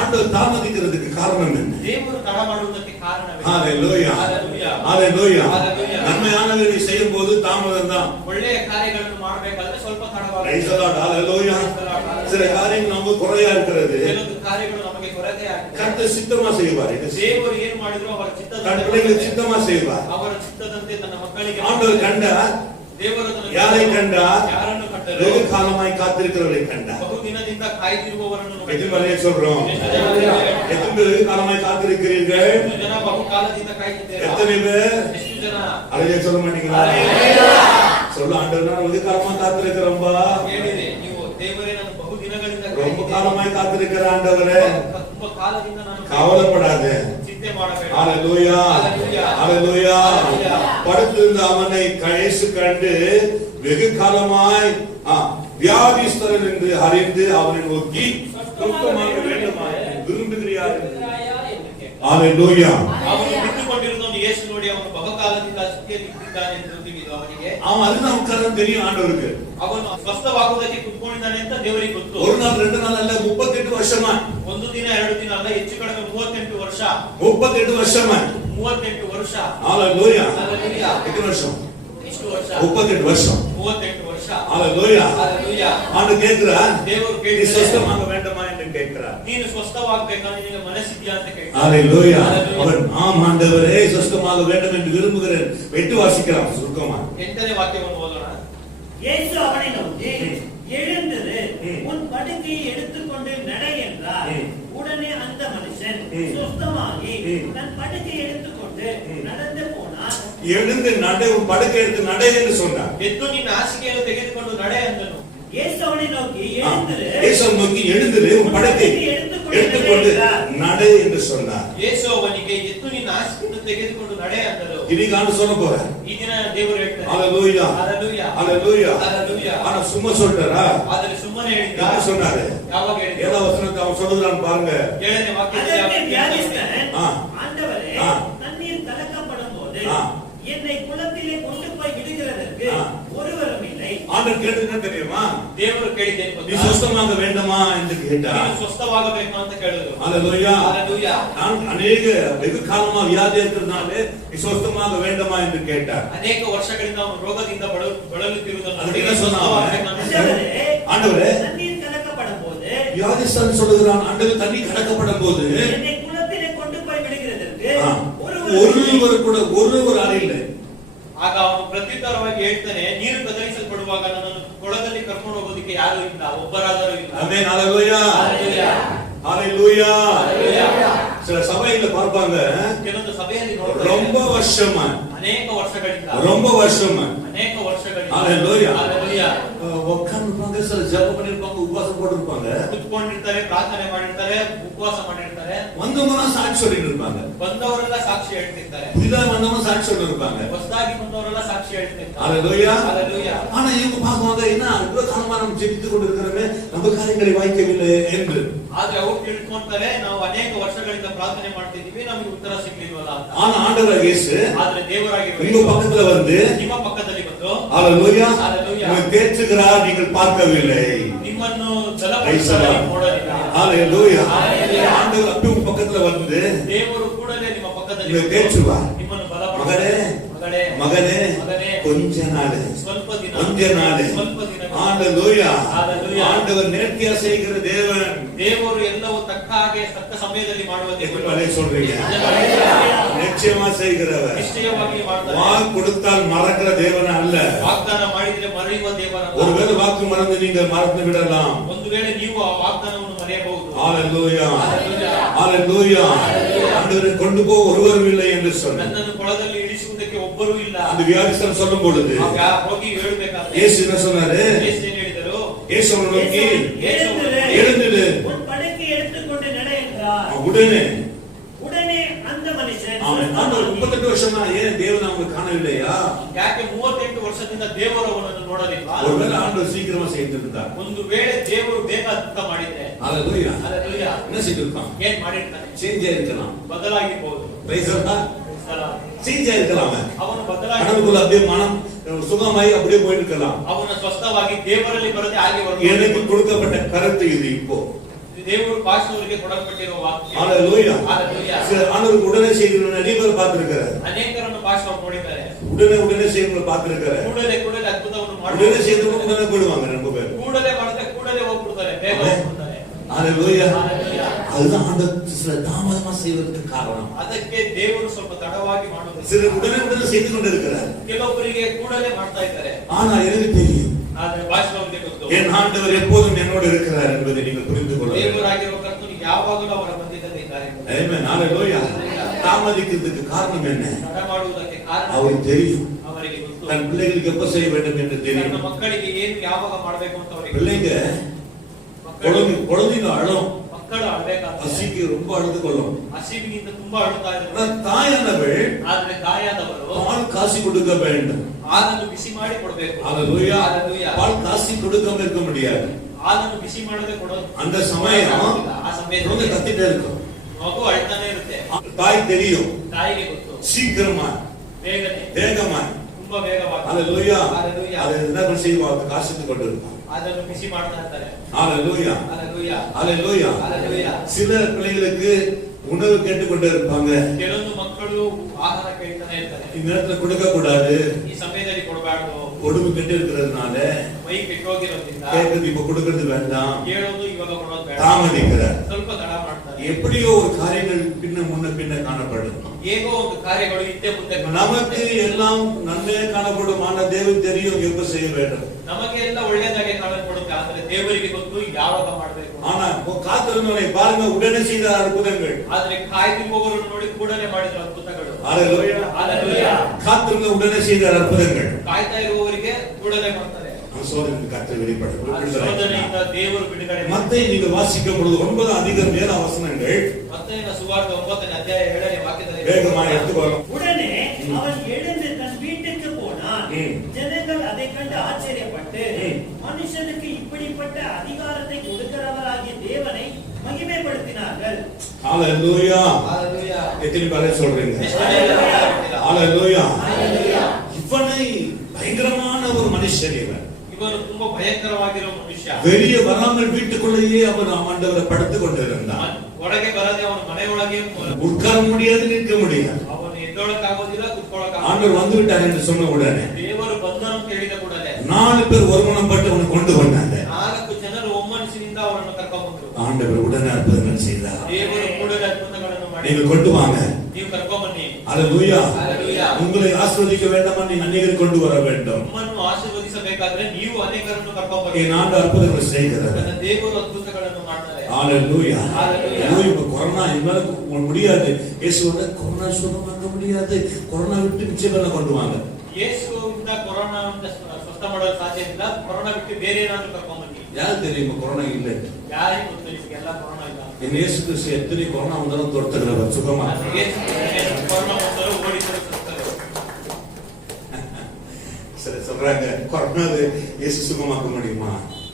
ஆண்டவர் தாமதிக்கிறதுக்கு காரணம் என்ன? ದೇವರು ತಡ ಮಾಡುವುದಕ್ಕೆ ಕಾರಣವೇ? ஹalleluya. ஹalleluya. ஹalleluya. ஹalleluya. நன்மையானதை செய்யும்போது தாமதம் தான். ಒಳ್ಳೆಯ ಕಾರ್ಯಗಳನ್ನು ಮಾಡಬೇಕಾದ್ರೆ ಸ್ವಲ್ಪ ತಡವಾಗುತ್ತೆ. praise the Lord. ஹalleluya. சில காரியங்கள் நமக்கு குறையா இருக்கிறது, ಕೆಲವೊಂದು ಕಾರ್ಯಗಳು ನಮಗೆ ಕೊರತೆ ಆಗಿದೆ. கர்த்தர் சித்தமா செய்வார். இது ದೇವರು ಏನು ಮಾಡಿದ್ರು ಅವರ தன் பிள்ளைகளுக்கு சித்தமா செய்வார். ಅವರ ಚಿತ್ತದಂತೆ ತನ್ನ ಮಕ್ಕಳಿಗೆ ஆண்டவர் கண்டார். ದೇವರು ಅದನ್ನು யாரை கண்டார்? ಯಾರನ್ನು ಕಂಡರು? வெகு காலமாய் காத்திருக்கிறவரை கண்டார். ಬಹು ದಿನದಿಂದ ಕಾಯ್ದಿರುವವರನ್ನು எத்தனை பேரை சொல்றோம்? ಎಷ್ಟು ಜನ ಇದ್ದಾರೆ? எத்தனை பேர் வெகு காலமாய் காத்திருக்கிறீர்கள்? ಎಷ್ಟು ಜನ ಬಹು ಕಾಲದಿಂದ ಕಾಯ್ತಿದ್ದೇವೆ? எத்தனை பேர்? ಎಷ್ಟು ಜನ? அதையே சொல்ல மாட்டீங்களா? சொல்ல, ஆண்டவர் நான் வெகு காலமா காத்திருக்கிறோம்பா. ಹೇಳಿದೆ, ನೀವು ದೇವರೇ ನಾನು ಬಹು ದಿನಗಳಿಂದ ரொம்ப ಕಾಯ್ತಿದ್ದೇನೆ. காலமாய் காத்திருக்கிற ஆண்டவரே, ತುಂಬಾ ಕಾಲದಿಂದ ನಾನು கவலைப்படாத. ಚಿಂತೆ ಮಾಡಬೇಡ. ஹalleluya. ஹalleluya. படுத்திருந்த அவனை கயேசு கண்டு வெகு காலமாய் வியாதிஸ்தரன் என்று அறிந்து அவனை நோக்கி சொஸ்தமாக வேண்டுமாய் விரும்புகிறார். என்று கேட்டார். ஹalleluya. ಅವನು ಬಿಟ್ಟುಕೊಂಡಿರುವುದನ್ನು ಯೇಸು ನೋಡಿ ಅವನು ಬಹುಕಾಲದಿಂದ ಸ್ಥಿತಿಯಲ್ಲಿ ಇದ್ದಾನೆ ಎಂದು ತಿಳಿದು ಅವನಿಗೆ அவன் அதுதான் உட்கார்ந்து தெரியும் ஆண்டவருக்கு. ಅವನು ಸ್ವಸ್ಥವಾಗುವುದಕ್ಕೆ ಕುತ್ಕೊಂಡಿದ್ದಾನೆ ಅಂತ ದೇವರಿಗೆ ಗೊತ್ತು. ஒரு நாள் 2 நாள் அல்ல, 38 வருஷமா. ಒಂದು ದಿನ ಎರಡು ದಿನ ಅಲ್ಲ, ಹೆಚ್ಚು ಕಡಿಮೆ 38 ವರ್ಷ. 38 வருஷமா. 38 ವರ್ಷ. ஹalleluya. ஹalleluya. எத்தனை வருஷம்? ಎಷ್ಟು ವರ್ಷ? 38 வருஷம். 38 ವರ್ಷ. ஹalleluya. ஹalleluya. ஆண்டவர் கேக்குறார், ದೇವರು நீ ಕೇಳಿದ சொஸ்தமாக வேண்டுமா என்று கேட்கிறார். ನೀನು ಸ್ವಸ್ಥವಾಗಬೇಕಾ, ನಿನಗೆ ಮನಸ್ಸಿದೆಯಾ ಅಂತ ಕೇಳ್ತಾನೆ. ஹalleluya. அவன் ஆம் ஆண்டவரே சொஸ்தமாக வேண்டும் என்று விரும்புகிறேன். வெட்டு வாசிக்கலாம் சுருக்கமா. 8ನೇ ವಾಕ್ಯವನ್ನು ಓದೋಣ. இயேசு அவனை நோக்கி எழுந்திரு, உன் படுக்கையை எடுத்துக்கொண்டு நட என்றார். உடனே அந்த மனுஷன் சொஸ்தமாகி தன் படுக்கையை எடுத்துக்கொண்டு நடந்து போனார். எழுந்து நட, உன் படுக்கை எடுத்து நட என்று சொன்னார். ಎದ್ದು ನಿನ್ನ ಹಾಸಿಗೆಯನ್ನು ತೆಗೆದುಕೊಂಡು ನಡೆ ಅಂದನು. இயேசு அவனை நோக்கி எழுந்திரு, இயேசு நோக்கி எழுந்திரு, உன் படுக்கை எடுத்துக்கொண்டு நட என்று சொன்னார். ಯೇಸು ಅವನಿಗೆ ಎದ್ದು ನಿನ್ನ ಹಾಸಿಗೆಯನ್ನು ತೆಗೆದುಕೊಂಡು ನಡೆ ಅಂದನು. இன்னைக்கு ஆண்டு சொல்ல போறேன். ಈ ದಿನ ದೇವರು ಹೇಳ್ತಾರೆ ஹalleluya ஹalleluya ஹalleluya ஹalleluya. ஆனா சும்மா சொல்றாரா? ಆದರೆ ಸುಮ್ಮನೆ ಹೇಳಿದ. என்ன சொன்னாரு? ಯಾವಾಗ ಹೇಳಿದ? ஏழாம் வசனத்தை அவன் சொல்றான் பாருங்க. 7ನೇ ವಾಕ್ಯದಲ್ಲಿ அதற்கு வியாதிஸ்தன், ஆ. ஆண்டவரே, ஆ. தண்ணீர் கலக்கப்படும் போது ஆ. என்னை குளத்திலே கொண்டு போய் விடுகிறதற்கு ஆ. ஒருவரும் இல்லை. ஆண்டவர் கேட்டது என்ன தெரியுமா? ದೇವರು ಕೇಳಿದ್ದೇನು நீ ಗೊತ್ತಾ? சுத்தமாக வேண்டுமா என்று கேட்டா. ನೀನು ಸ್ವಸ್ಥವಾಗಬೇಕು ಅಂತ ಕೇಳಿದ್ರು. ஹalleluya ஹalleluya. நான் அநேக வெகு காலமா வியாதி இருக்கிறதுனாலே நீ சுத்தமாக வேண்டுமா என்று கேட்டார். ಅನೇಕ ವರ್ಷಗಳಿಂದ ಅವನು ರೋಗದಿಂದ ಬಳಲುತ್ತಿರುವುದನ್ನು ಅದಕ್ಕೆ என்ன சொன்னான்? ஆண்டவரே, ஆண்டவரே, தண்ணீர் கலக்கப்படும் போது வியாதிஸ்தன் சொல்லுகிறான், ஆண்டவர் தண்ணி கலக்கப்படும் போது என்னை குளத்திலே கொண்டு போய் விடுகிறதற்கு ஆ, ஒருவரும் ஒருவர் கூட ஒருவர் ஆள் இல்லை. ಆಗ ಅವನು ಪ್ರತ್ಯುತ್ತರವಾಗಿ ಹೇಳ್ತಾನೆ, ನೀರು ಬದಲಿಸಲ್ಪಡುವಾಗ ನನ್ನನ್ನು ಕೊಳದಲ್ಲಿ ಕರ್ಕೊಂಡು ಹೋಗೋದಕ್ಕೆ ಯಾರು ಇಲ್ಲ, ಒಬ್ಬರಾದರೂ ಇಲ್ಲ. ஆமென். ஹalleluya ஹalleluya. ஹalleluya. ஹalleluya. சில சபையில பார்ப்பாங்க, ಕೆಲವೊಂದು ಸಭೆಯಲ್ಲಿ ನೋಡ್ತಾರೆ, ரொம்ப வருஷமா ಅನೇಕ ವರ್ಷಗಳಿಂದ ரொம்ப வருஷமா ಅನೇಕ ವರ್ಷಗಳಿಂದ ஹalleluya. ஹalleluya. உட்கார்ந்துருப்பாங்க, சில ஜெபம் பண்ணிருப்பாங்க, உபவாசம் போட்டிருப்பாங்க, ಕುತ್ಕೊಂಡಿರ್ತಾರೆ, ಪ್ರಾರ್ಥನೆ ಮಾಡಿರ್ತಾರೆ, ಉಪವಾಸ ಮಾಡಿರ್ತಾರೆ. வந்தவங்க சாட்சி சொல்லிட்டு இருப்பாங்க, ಬಂದವರೆಲ್ಲ ಸಾಕ್ಷಿ ಹೇಳ್ತಿರ್ತಾರೆ, புதிதா வந்தவங்க சாட்சி சொல்லி இருப்பாங்க. ಹೊಸದಾಗಿ ಬಂದವರೆಲ್ಲ ಸಾಕ್ಷಿ ಹೇಳ್ತಿರ್ತಾರೆ. ஹalleluya. ஹalleluya. ஆனா இவங்க பார்க்குவாங்க, என்ன இவ்வளவு காலமா நம்ம ஜெபித்துக் கொண்டிருக்கிறோமே, நம்ம காரியங்களை வாய்க்கவில்லை என்று. ಆದ್ರೆ ಅವ್ರು ತಿಳ್ಕೊಂತಾರೆ, ನಾವು ಅನೇಕ ವರ್ಷಗಳಿಂದ ಪ್ರಾರ್ಥನೆ ಮಾಡ್ತಿದೀವಿ, ನಮಗೆ ಉತ್ತರ ಸಿಗ್ಲಿಲ್ವಲ್ಲ ಅಂತ. ஆனா ஆண்டவர் இயேசு ಆದ್ರೆ ದೇವರಾಗಿ உங்க பக்கத்துல வந்து ನಿಮ್ಮ ಪಕ್ಕದಲ್ಲಿ ಬಂದು ஹalleluya ஹalleluya. உங்களை தேற்றுகிறார், நீங்கள் பார்க்கவில்லை. ನಿಮ್ಮನ್ನು ಜಲಪಡಿಸಲು ನೋಡಲಿಲ್ಲ. ஹalleluya. ஹalleluya. ஆண்டவர் அப்படி உங்க பக்கத்துல வந்து ದೇವರು ಕೂಡಲೇ ನಿಮ್ಮ ಪಕ್ಕದಲ್ಲಿ உங்களை தேற்றுவார். ನಿಮ್ಮನ್ನು மகனே ಮಗನೇ மகனே மகனே, கொஞ்ச நாள் ಸ್ವಲ್ಪ ದಿನ கொஞ்ச நாள் ಸ್ವಲ್ಪ ದಿನ ஹalleluya. ஹalleluya. ஆண்டவர் நேர்த்தியா செய்கிற தேவன். ದೇವರು ಎಲ್ಲವೂ ತಕ್ಕ ಹಾಗೆ ತಕ್ಕ ಸಮಯದಲ್ಲಿ ಮಾಡುವ எப்படி ದೇವರು. பலே சொல்றீங்க? நிச்சயமா செய்கிறவர். ನಿಶ್ಚಯವಾಗಿ ಮಾಡ್ತಾರೆ. வாக்கு கொடுத்தால் மறக்கிற தேவன் அல்ல. ವಾಗ್ದಾನ ಮಾಡಿದ್ರೆ ಮರೆಯುವ ದೇವರಲ್ಲ. ஒருவேளை வாக்கு மறந்து நீங்கள் மறந்து விடலாம். ಒಂದು ವೇಳೆ ನೀವು ಆ ವಾಗ್ದಾನವನ್ನು ಮರೆಯಬಹುದು. ஹalleluya. ஹalleluya. ஹalleluya. ஆண்டவரை கொண்டு போ ஒருவரும் இல்லை என்று சொன்னார். ನನ್ನನ್ನು ಕೊಳದಲ್ಲಿ ಇಳಿಸುವುದಕ್ಕೆ ಒಬ್ಬರೂ ಇಲ್ಲ. அந்த வியாதிஸ்தன் சொல்லும் பொழுது ಆಗ ಹೋಗಿ ಹೇಳಬೇಕಾದ್ರೆ இயேசு என்ன சொன்னாரு? ಯೇಸು ಏನು ಹೇಳಿದರು? இயேசு அவனை நோக்கி எழுந்திரு, எழுந்திரு, உன் படுக்கை எடுத்துக்கொண்டு நட என்றார். உடனே உடனே அந்த மனுஷன் அவன் ஆண்டவர் 38 வருஷமா ஏன் தேவன் அவங்களை காணவில்லையா? ಯಾಕೆ 38 ವರ್ಷದಿಂದ ದೇವರು ಅವನನ್ನು ನೋಡಲಿಲ್ಲ? ஒருவேளை ஆண்டவர் சீக்கிரமா செய்திருந்தார். ಒಂದು ವೇಳೆ ದೇವರು ಬೇಗ ಅದ್ಭುತ ಮಾಡಿದ್ರೆ ஹalleluya. ஹalleluya. என்ன செய்திருப்பான்? ಏನ್ ಮಾಡಿರ್ತಾನೆ? சேஞ்ச் ஆயிருக்கலாம். ಬದಲಾಗಿರ್ಬೋದು. பிரைஸ் தி ಸಲಾಮ್. சேஞ்ச் ஆயிருக்கலாம். ಅವನು ಬದಲಾಗಿ கடவுளுக்குள்ள அப்படியே மனம் சுகமாய் அப்படியே போயிட்டு இருக்கலாம். ಅವನ ಸ್ವಸ್ಥವಾಗಿ ದೇವರಲ್ಲಿ ಬರದೆ ಹಾಗೆ எனக்கு கொடுக்கப்பட்ட கருத்து இது இப்போ. ದೇವರು ಭಾಷಣವರಿಗೆ ಕೊಡಲ್ಪಟ್ಟಿರುವ ವಾಕ್ಯ. ஹalleluya. ஹalleluya. ஆண்டவர் உடனே செய்கிறவங்க நிறைய பேர் பார்த்திருக்கிறார். ಅನೇಕರನ್ನು ಭಾಷಣ ನೋಡಿದ್ದಾರೆ. உடனே செய்கிறவங்க பார்த்திருக்கிறார். ಕೂಡಲೇ ಅದ್ಭುತವನ್ನು உடனே ಮಾಡುತ್ತಾರೆ. செய்தவங்க உடனே போயிடுவாங்க ரொம்ப பேர். ಕೂಡಲೇ ಮಾಡಿದ್ರೆ ಕೂಡಲೇ ಹೋಗ್ಬಿಡ್ತಾರೆ, ಬೇಗ ಹೋಗ್ಬಿಡ್ತಾರೆ. ஹalleluya. ஹalleluya. அதுதான் ஆண்டவர் சில தாமதமா செய்வதற்கு காரணம். ಅದಕ್ಕೆ ದೇವರು ಸ್ವಲ್ಪ ತಡವಾಗಿ ಮಾಡುವುದು. சிலர் உடனே செய்து கொண்டிருக்கிறார். ಕೆಲವೊಬ್ಬರಿಗೆ ಕೂಡಲೇ ಮಾಡ್ತಾ ಇದ್ದಾರೆ. ஆனா எனக்கு தெரியும், ಆದ್ರೆ ಭಾಷಣವರಿಗೆ ಗೊತ್ತು, என் ஆண்டவர் எப்போதும் என்னோடு இருக்கிறார் என்பதை நீங்கள் புரிந்து கொள்ள வேண்டும். ದೇವರಾಗಿರುವ ಕರ್ತನು ಯಾವಾಗಲೂ ಅವರ ಮಧ್ಯದಲ್ಲಿ ಇದ್ದಾರೆ. ஆமென். ஹalleluya. தாமதிக்கிறதுக்கு காரணம் என்ன? ತಡ ಮಾಡುವುದಕ್ಕೆ ಕಾರಣ அவருக்கு தெரியும். ಅವರಿಗೆ ಗೊತ್ತು. தன் பிள்ளைகளுக்கு எப்ப செய்ய வேண்டும் என்று ನನ್ನ தெரியும். ಮಕ್ಕಳಿಗೆ ಏನು ಯಾವಾಗ ಮಾಡಬೇಕು ಅಂತ ಅವರಿಗೆ பிள்ளைங்க குழந்தைங்க அழும், ಮಕ್ಕಳು ಅಳಬೇಕಾಗ್ತದೆ. பசிக்கு ரொம்ப அழுது கொள்ளும். ಹಸಿವಿನಿಂದ ತುಂಬಾ ಅಳುತ್ತಾ ஆனா ಇದ್ದಾರೆ. தாயானவள் ಆದ್ರೆ ತಾಯಾದವರು பால் காசி கொடுக்க வேண்டும். ಹಾಲನ್ನು ಬಿಸಿ ಮಾಡಿ ಕೊಡಬೇಕು. ஹalleluya. ஹalleluya. பால் காசி கொடுக்காம இருக்க முடியாது. ಹಾಲನ್ನು ಬಿಸಿ ಮಾಡದೆ ಕೊಡೋದು. அந்த சமயம் ಆ குழந்தை ಸಮಯದಲ್ಲಿ கத்திட்டே இருக்கும். ಮಗು ಅಳ್ತಾನೆ ಇರುತ್ತೆ. தாய் தெரியும், ತಾಯಿಗೆ ಗೊತ್ತು, சீக்கிரமா ಬೇಗನೆ வேகமா ತುಂಬಾ ವೇಗವಾಗಿ ஹalleluya ஹalleluya. அதை என்ன செய்வாங்க? காசித்து கொண்டு இருப்பாங்க. ಅದನ್ನು ಬಿಸಿ ಮಾಡ್ತಾ ಇರ್ತಾರೆ. ஹalleluya. ஹalleluya. ஹalleluya. ஹalleluya. சில பிள்ளைகளுக்கு உணவு கேட்டுக்கொண்டு இருப்பாங்க. ಕೆಲವೊಂದು ಮಕ್ಕಳು ಆಹಾರ ಕೇಳ್ತಾನೆ ಇರ್ತಾರೆ. இந்த நேரத்துல கொடுக்க கூடாது, ಈ ಸಮಯದಲ್ಲಿ ಕೊಡಬಾರ್ದು, உடம்பு கெட்டு இருக்கிறதுனால ಮೈ ಕೆಟ್ಟೋಗಿರೋದ್ರಿಂದ கேட்கறது இப்ப கொடுக்கறது வேண்டாம், ಕೇಳೋದು ಇವಾಗ ಕೊಡೋದು ಬೇಡ, தாமதிக்கிறார். ಸ್ವಲ್ಪ ತಡ ಮಾಡ್ತಾರೆ. எப்படியோ ஒரு காரியங்கள் பின்ன காணப்படும். ಹೇಗೋ ಒಂದು ಕಾರ್ಯಗಳು ಹಿಂದೆ ಮುಂದೆ நமக்கு எல்லாம் நன்மையே காணப்படும். ஆனா தேவன் தெரியும் எப்ப செய்ய வேண்டும். ನಮಗೆ ಎಲ್ಲ ಒಳ್ಳೆಯದಾಗಿ ಕಾಣಲ್ಪಡುತ್ತೆ, ಆದ್ರೆ ದೇವರಿಗೆ ಗೊತ್ತು ಯಾವಾಗ ಮಾಡಬೇಕು. ஆனா காத்திருந்தவனை பாருங்க, உடனே செய்த அற்புதங்கள். ಆದ್ರೆ ಕಾಯ್ದಿರುವವರನ್ನು ನೋಡಿ ಕೂಡಲೇ ಮಾಡಿದ ಅದ್ಭುತಗಳು. ஹalleluya. ಹalleluya. காத்திருந்த உடனே செய்த அற்புதங்கள். ಕಾಯ್ತಾ ಇರುವವರಿಗೆ ಕೂಡಲೇ ಮಾಡ್ತಾರೆ. சோதனைக்கு கர்த்தர் வெளிப்படுத்தும். சோதனைಯಿಂದ ದೇವರು ಬಿಡುಗಡೆ. மத்தேயு நீங்க வாசிக்கும் பொழுது 9 அதிகாரம் 7 வசனங்கள் மத்தேயನ ಸುವಾರ್ತೆ 9ನೇ ಅಧ್ಯಾಯ 7ನೇ ವಾಕ್ಯದಲ್ಲಿ வேகமாக எடுத்துக்கொள்ளலாம். உடனே அவன் எழுந்து தன் வீட்டுக்கு போனான். ஜனங்கள் அதை கண்டு ஆச்சரியப்பட்டு மனுஷனுக்கு இப்படிப்பட்ட அதிகாரத்தை கொடுக்கிறவராகிய தேவனை மகிமைப்படுத்தினார்கள். ஹalleluya. ஹalleluya. எத்தனை பேர் சொல்றீங்க? ஹalleluya. ஹalleluya. இவனை பயங்கரமான ஒரு மனுஷன் இவன். ಇವನು ತುಂಬಾ ಭಯಂಕರವಾಗಿರುವ ಮನುಷ್ಯ. வெளியே வராமல் வீட்டுக்குள்ளேயே அவன் ஆண்டவரை படுத்துக் கொண்டிருந்தான். ಹೊರಗೆ ಬರದೆ ಅವನ ಮನೆಯೊಳಗೆ உட்கார முடியாது, நிற்க முடியாது. ಅವನು ಎದ್ದೊಳಕ್ಕಾಗೋದಿಲ್ಲ, ಕುತ್ಕೊಳ್ಳೋಕ್ಕಾಗೋದಿಲ್ಲ. ஆண்டவர் வந்து விட்டார் என்று சொன்ன உடனே ದೇವರು ಬಂದನು ಅಂತ ಹೇಳಿದ ಕೂಡಲೇ 4 பேர் ஒருமனப்பட்டு அவனை கொண்டு வந்தாங்க. 4 ಜನರು ಒಮ್ಮನಸ್ಸಿನಿಂದ ಅವನನ್ನು ಕರ್ಕೊಂಡು ಬಂದರು. ஆண்டவர் உடனே அற்புதங்கள் செய்தார். ದೇವರು ಕೂಡಲೇ ಅದ್ಭುತಗಳನ್ನು ಮಾಡಿ, நீங்க கொண்டு வாங்க, ನೀವು ಕರ್ಕೊಂಡು ಬನ್ನಿ. ஹalleluya. ஹalleluya. உங்களை ஆசீர்வதிக்க வேண்டாம், நீ அநேகர் கொண்டு வர வேண்டும். ನಿಮ್ಮನ್ನು ಆಶೀರ್ವದಿಸಬೇಕಾದ್ರೆ ನೀವು ಅನೇಕರನ್ನು ಕರ್ಕೊಂಡು ಬನ್ನಿ. என் ஆண்டு அற்புதங்கள் செய்கிறார். ನನ್ನ ದೇವರು ಅದ್ಭುತಗಳನ್ನು ಮಾಡ್ತಾರೆ. ஹalleluya. ஹalleluya. இப்ப கொரோனா இவனால முடியாது, இயேசுவோட கொரோனா சுத்தமாக்க முடியாது, கொரோனா விட்டு நிச்சயம் கொண்டு வாங்க. ಯೇಸುವಿಂದ ಕೊರೋನಾವನ್ನು ಸ್ವಸ್ಥ ಮಾಡಲು ಸಾಧ್ಯ ಇಲ್ಲ. ಕೊರೋನಾ ಬಿಟ್ಟು ಬೇರೆ ಏನಾದರೂ ಕರ್ಕೊಂಡು ಬನ್ನಿ. யாரு தெரியுமா கொரோனா இல்லை? ಯಾರಿಗೆ ಗೊತ್ತು ನಿಮಗೆಲ್ಲ ಕೊರೋನಾ ಇಲ್ಲ? என் இயேசு கிறிஸ்து எத்தனை கொரோனா வந்தாலும் தொடுத்துக்கிறவர் சுகமா. ಯೇಸು ಕೊರೋನಾ ಬಂದರೂ ಓಡಿಸಲು ಸುತ್ತಾರೆ. சரி சொல்றாங்க, கொரோனா இயேசு சுகமாக்க முடியுமா?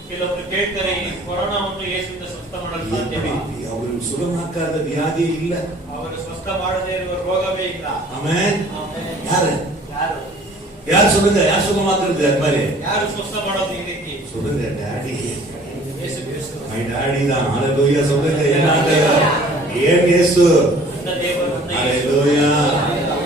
ಕೆಲವರು ಕೇಳ್ತಾರೆ, ಈ ಕೊರೋನಾವನ್ನು ಯೇಸುವಿಂದ ಸ್ವಸ್ಥ ಮಾಡಲು ಸಾಧ್ಯವಿಲ್ಲ. ಅವರು ಸುಗಮಾಕಾದ ವ್ಯಾಧಿ ಇಲ್ಲ. ಅವರು ಸ್ವಸ್ಥ ಮಾಡದೇ ಇರುವ ರೋಗವೇ ಇಲ್ಲ. ஆமென். ಆಮೆನ್. யாரு ಯಾರು யார் சொல்லுங்க, யார் சுகமாக்குறது? அது மாதிரி ಯಾರು ಸ್ವಸ್ಥ ಮಾಡೋದು ಈ ರೀತಿ? சொல்லுங்க, daddy. Yesu Kristu. My daddy தான். ஹalleluya. சொல்லுங்க, என்ன ஆண்டவர்? ஏன் இயேசு? ನನ್ನ ದೇವರು ನನ್ನ ಯೇಸು. ஹalleluya.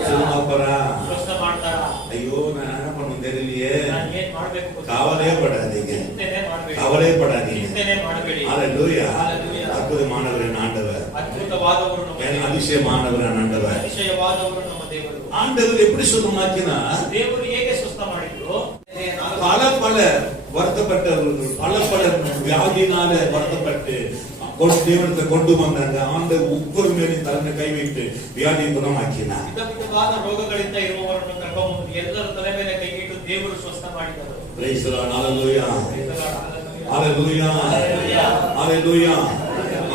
சுகமாக்குறா. ಸ್ವಸ್ಥ ಮಾಡ್ತಾರಾ? ஐயோ, நான் என்ன பண்ணணும் தெரியலையே. ನಾನು ಏನ್ ಮಾಡ್ಬೇಕು ಗೊತ್ತಿಲ್ಲ. கவலையே படாதீங்க, ಚಿಂತೆನೆ ಮಾಡಬೇಡಿ. கவலையே படாதீங்க. ಚಿಂತೆನೆ ಮಾಡಬೇಡಿ. ஹalleluya. ஹalleluya. அற்புதமானவர் என் ஆண்டவர், ಅದ್ಭುತವಾದವರು ನಮ್ಮ என் ದೇವರು. அதிசயமானவர் என் ஆண்டவர். அதிசಯವಾದವರು ನಮ್ಮ ದೇವರು. ஆண்டவர் எப்படி சுகமாக்கினா, ದೇವರು ಹೇಗೆ ಸ್ವಸ್ಥ ಮಾಡಿದ್ರು? பல பல வருத்தப்பட்டவர்கள், பல வியாதினால வருத்தப்பட்டு தேவனத்தை கொண்டு வந்தாங்க. ஆண்டவர் ஒவ்வொரு மேலும் தலைமை கை வைத்து வியாதியை குணமாக்கினார். ವಿಧವಾದ ರೋಗಗಳಿಂದ ಇರುವವರನ್ನು ಕರ್ಕೊಂಡು ಎಲ್ಲರ ತಲೆ ಮೇಲೆ ಕೈಗಿಟ್ಟು ದೇವರು ಸ್ವಸ್ಥ ಮಾಡಿದರು. Praise the Lord. Hallelujah. Hallelujah. Hallelujah. Hallelujah.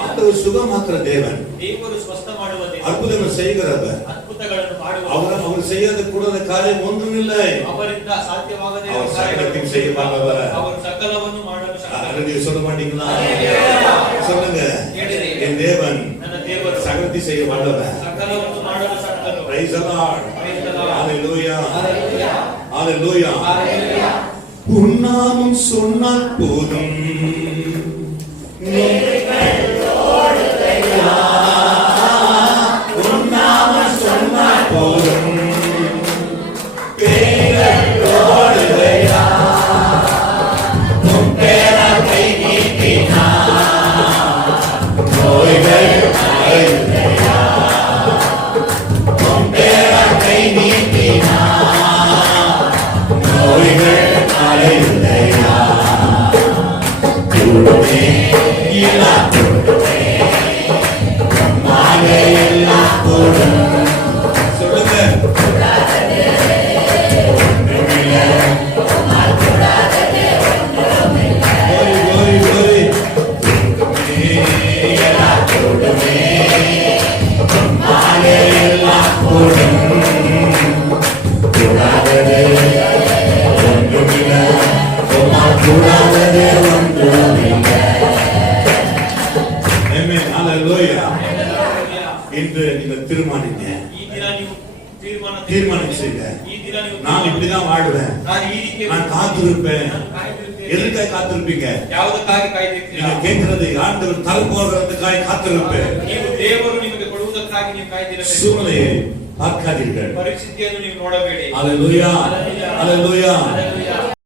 ஆண்டவர் சுகமாக்குற தேவன், ದೇವರು ಸ್ವಸ್ಥ ಮಾಡುವ ದೇವರು, அற்புதங்கள் செய்கிறவர். ಅದ್ಭುತಗಳನ್ನು ಮಾಡುವ அவர் செய்யாத கூடாத காரியம் ஒன்றுமில்லை. ಅವರಿಂದ ಸಾಧ್ಯವಾಗದೇ அவர் சகலத்தையும் செய்ய வல்லவர். ಅವರು ಸಕಲವನ್ನು ಮಾಡಲು ஹalleluya. சொல்ல மாட்டீங்களா? சொல்லுங்க, என் தேவன் ನನ್ನ ದೇವರು சகலத்தையும் செய்ய வல்லவர். ಸಕಲವನ್ನು ಮಾಡಲು ಶಕ್ತನು. Praise the Lord. Praise the Lord. Hallelujah. Hallelujah. Hallelujah. Hallelujah. உன் நாமம் சொன்னால் போதும், உன் நாமம் சொன்னால் போதும், பேய்கள் ஓடுதையா, உன் பேரால் கை நீட்டினார், நோய்கள் மறையுதையா, உன் பேரால் கை நீட்டினார், நோய்கள் மறையுதையா. கூடுமே இல்லா கூடுமே, மாலை எல்லாம் கூடும். சொல்லுங்க, glory, glory, glory. கூடுமே எல்லாம் கூடுமே, மாலை எல்லாம் கூடும். கூடாதது ஒன்றுமில்லை, கூடாதது ஒன்றுமில்லை. Amen. Hallelujah. இன்று நீங்க தீர்மானிங்க, ಈ ದಿನ ನೀವು தீர்மானம் செய்யுங்க. ಈ ದಿನ ನೀವು நான் இப்படிதான் வாழ்வேன், ನಾನು ಈ ರೀತಿ நான் காத்திருப்பேன். ನಾನು ಕಾಯ್ದಿರುತ್ತೇನೆ. எதுக்காக காத்திருப்பீங்க? ಯಾವುದಕ್ಕಾಗಿ நீங்க ಕಾಯ್ದಿರ್ತೀರಾ? கேட்கிறது ஆண்டவர் தரப்போகிறதுக்காக காத்திருப்பேன். ನೀವು ದೇವರು ನಿಮಗೆ ಕೊಡುವುದಕ್ಕಾಗಿ ನೀವು ಕಾಯ್ದಿರಬೇಕು. சூழ்நிலையை பார்க்காதீர்கள். ಪರಿಸ್ಥಿತಿಯನ್ನು ನೀವು ನೋಡಬೇಡಿ. Hallelujah. Hallelujah. Hallelujah. Hallelujah.